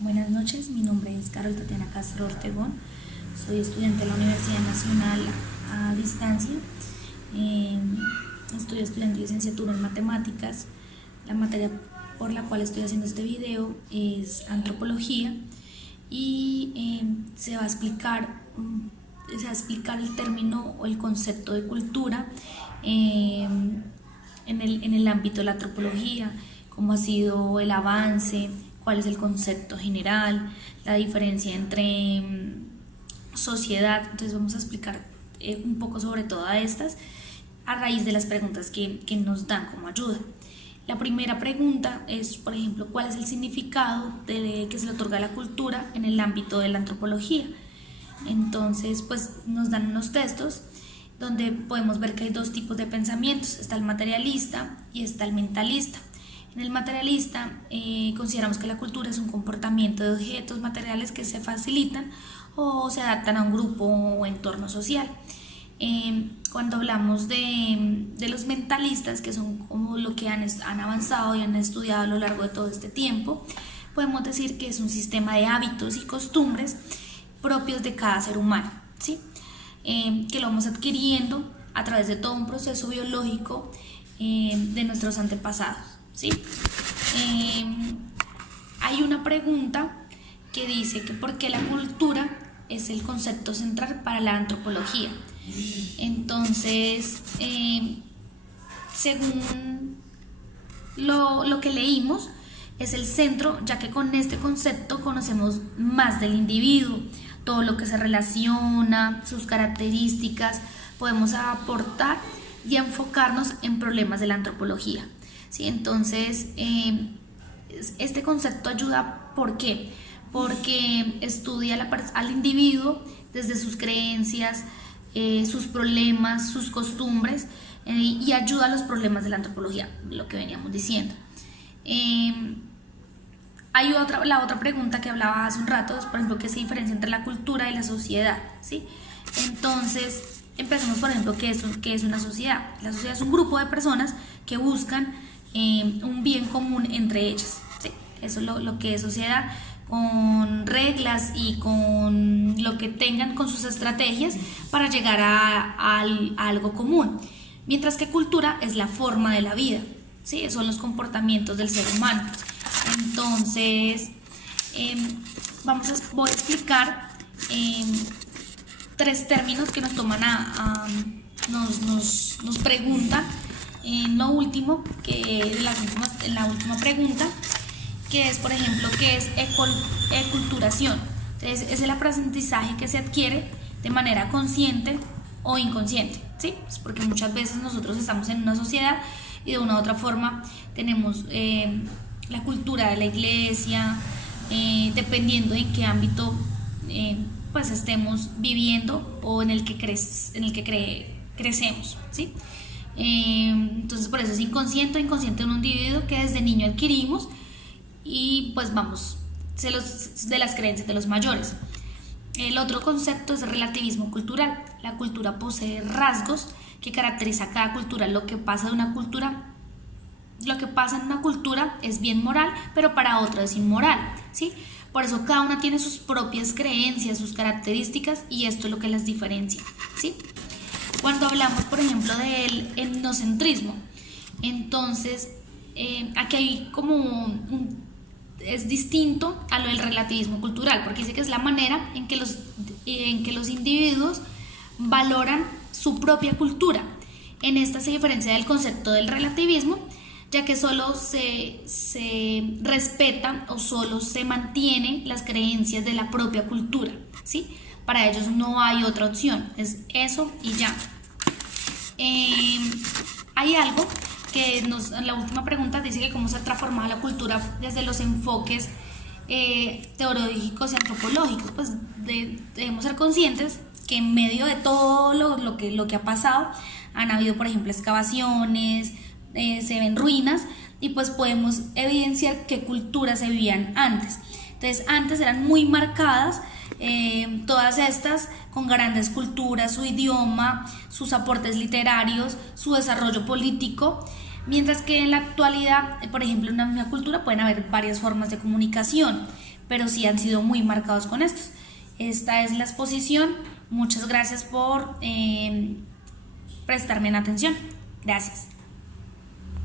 Buenas noches, mi nombre es Carol Tatiana Castro Ortegón, soy estudiante de la Universidad Nacional a distancia, estoy estudiando licenciatura en matemáticas. La materia por la cual estoy haciendo este video es antropología y se va a explicar el término o el concepto de cultura en el ámbito de la antropología, cómo ha sido el avance, cuál es el concepto general, la diferencia entre sociedad. Entonces vamos a explicar un poco sobre todas estas a raíz de las preguntas que nos dan como ayuda. La primera pregunta es, por ejemplo, ¿cuál es el significado que se le otorga a la cultura en el ámbito de la antropología? Entonces, pues nos dan unos textos donde podemos ver que hay dos tipos de pensamientos: está el materialista y está el mentalista. En el materialista consideramos que la cultura es un comportamiento de objetos materiales que se facilitan o se adaptan a un grupo o entorno social. Cuando hablamos de los mentalistas, que son como lo que han avanzado y han estudiado a lo largo de todo este tiempo, podemos decir que es un sistema de hábitos y costumbres propios de cada ser humano, ¿sí? Que lo vamos adquiriendo a través de todo un proceso biológico de nuestros antepasados, ¿sí? Hay una pregunta que dice que ¿por qué la cultura es el concepto central para la antropología? Entonces, según lo que leímos, es el centro, ya que con este concepto conocemos más del individuo, todo lo que se relaciona, sus características, podemos aportar y enfocarnos en problemas de la antropología, ¿sí? Entonces, este concepto ayuda, ¿por qué? Porque estudia al individuo desde sus creencias, sus problemas, sus costumbres, y ayuda a los problemas de la antropología, lo que veníamos diciendo. Hay la otra pregunta que hablaba hace un rato, es, por ejemplo, ¿qué se diferencia entre la cultura y la sociedad? ¿Sí? Entonces, empecemos, por ejemplo, ¿qué es una sociedad? La sociedad es un grupo de personas que buscan un bien común entre ellas, ¿sí? Eso es lo que es sociedad, con reglas y con lo que tengan, con sus estrategias para llegar a algo común. Mientras que cultura es la forma de la vida, ¿sí? Son los comportamientos del ser humano. Entonces, voy a explicar tres términos que nos toman nos preguntan en lo último, en la última pregunta, que es, por ejemplo, ¿qué es eculturación? Entonces, es el aprendizaje que se adquiere de manera consciente o inconsciente, ¿sí? Pues porque muchas veces nosotros estamos en una sociedad y de una u otra forma tenemos la cultura de la iglesia, dependiendo en qué ámbito pues estemos viviendo o en el que crecemos, ¿sí? Entonces, por eso es inconsciente o inconsciente de un individuo que desde niño adquirimos y pues vamos de las creencias de los mayores. El otro concepto es relativismo cultural. La cultura posee rasgos que caracteriza a cada cultura. Lo que pasa en una cultura es bien moral, pero para otra es inmoral, ¿sí? Por eso cada una tiene sus propias creencias, sus características, y esto es lo que las diferencia, ¿sí? Cuando hablamos, por ejemplo, del etnocentrismo, entonces aquí hay es distinto a lo del relativismo cultural, porque dice que es la manera en que los individuos valoran su propia cultura. En esta se diferencia del concepto del relativismo, ya que solo se respetan o solo se mantiene las creencias de la propia cultura, ¿sí? Para ellos no hay otra opción, es eso y ya. Hay algo que en la última pregunta dice que cómo se ha transformado la cultura desde los enfoques teológicos y antropológicos. Pues debemos ser conscientes que en medio de todo lo que ha pasado han habido, por ejemplo, excavaciones, se ven ruinas, y pues podemos evidenciar qué culturas se vivían antes. Entonces, antes eran muy marcadas todas estas con grandes culturas, su idioma, sus aportes literarios, su desarrollo político, mientras que en la actualidad, por ejemplo, en una misma cultura pueden haber varias formas de comunicación, pero sí han sido muy marcados con estos. Esta es la exposición. Muchas gracias por prestarme atención. Gracias.